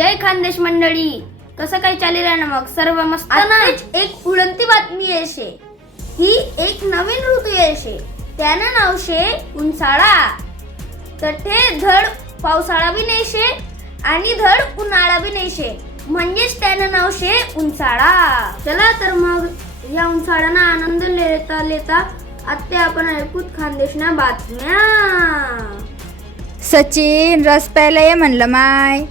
जय खानदेश मंडळी. कसं काय चालेल आहे ना मग? सर्व मस्त ना? आताच एक उडंती बातमी येशे ही एक नवीन ऋतू येशे त्यानं नाव शे उन्हाळा तठे धड पावसाळा बी नाही शे आणि धड उन्हाळा बी नाही शे म्हणजेच त्यानं नाव शे उन्हाळा. चला तर मग या उन्हाळ्याना आनंद लेता लेता आत्ते आपण ऐकूत खानदेशना बातम्या. सचिन रस प्यायला ये म्हणलं माय.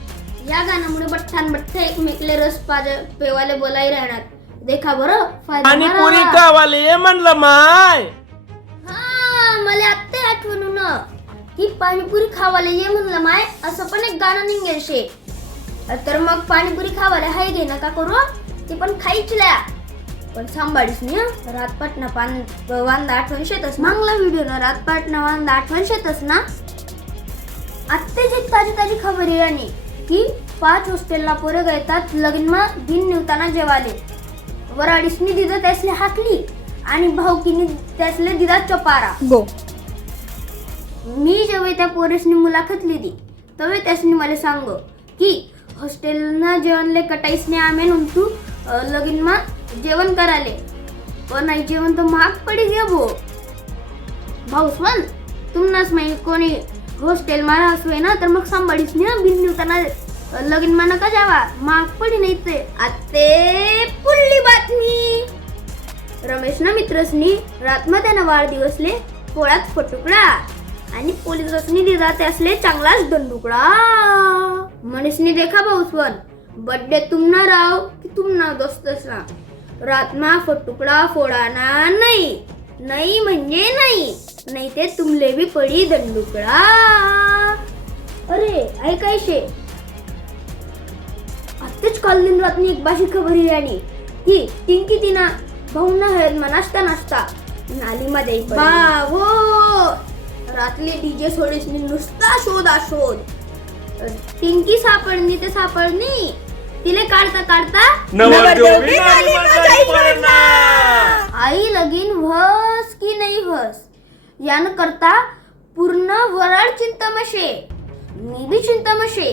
या गाण्यामुळे बठ्ठान बठ्ठे एकमेकले रस पाज पेवाले बोलाई राहणार. देखा बरं फायदा मारा. गावाले ये म्हणलं माय. हा मला आत्ता आठवण की पाणीपुरी खावाले ये म्हणलं माय. असं पण एक गाणं निघेल शे. तर मग पाणीपुरी खावाले हाय घे नका करू? ते पण खायचल्या पण सांभाळीस नाही हं. रातपाट ना पान वांदा आठवण शेतच मागला व्हिडिओ ना रातपाट ना वांदा आठवण शेतच ना? आत्ताच एक ताजी ताजी खबर येणे की पाच हॉस्टेलला पोरं गयतात लग्नमा दिन निवताना जेवाले. वराडीसनी दिदा त्यासले हाकली आणि भाऊकीनी त्यासले दिदा चपारा. गो. मी जेव्हा त्या पोरेसनी मुलाखत लिहिली तेव्हा त्यासनी मला सांग की हॉस्टेलना जेवणले कटाईसने आमे नंतू लगीनमा जेवण कराले. पण नाही जेवण तर महाग पडी गे भो. भाऊस म्हण तुम्हाच माहिती कोणी हॉस्टेल मा राहसोय ना तर मग सांभाळीस ना बिन निवताना लगीन म्हणा नका जावा. माग पडी नाही ते. आते पुढली बातमी. रमेशना मित्रसनी रातमा त्यानं वाढदिवसले पोळ्यात फटुकडा. आणि पोलिसनी दिला त्यासले चांगलाच दंडुकडा. मनीषनी देखा भाऊसवन बड्डे तुम ना राव की तुम ना दोस्त ना रातमा फटुकडा फोडाना नाही. नाही म्हणजे नाही. नाही ते तुमले बी पडी दंडुकडा. अरे ऐकायशे आत्ताच काल दिन रात्री एक बाशी खबर आली की टिंकी तिना भाऊना हळद नाश्ता नाश्ता नालीमध्ये बावो! रातले डीजे सोडीसनी नुसता शोधा शोध. टिंकी सापडणी ते सापडणी तिले काढता काढता पडणार. आई लगीन व्हस की नाही व्हस? यान करता पूर्ण वराड चिंतामशे. मी बी चिंतामशे.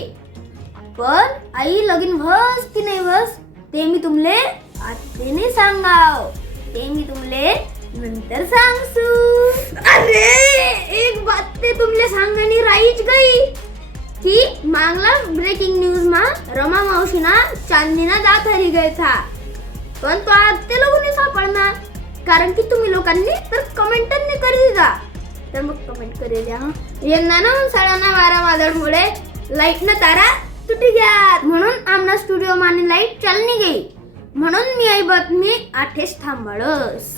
पण आई लगीन व्हस की नाही व्हस ते मी तुमले आत्तेने सांगाव. ते मी तुमले नंतर सांगसू. अरे! एक बात ते तुमले सांगणी राहीच गई. की मागला ब्रेकिंग न्यूज मा रमा मावशीना चांदीना जात हरी गए था पण तो आज ते लोक नाही सापडणार. कारण की तुम्ही लोकांनी तर कमेंट नाही करी दिला तर मग कमेंट करी द्या हं. यंदा ना सणाना वारा वादळमुळे लाइट न तारा तुटी घ्या म्हणून आमना स्टुडिओ माने लाइट चालणी गेली म्हणून मी आई बातमी आठेच थांबळस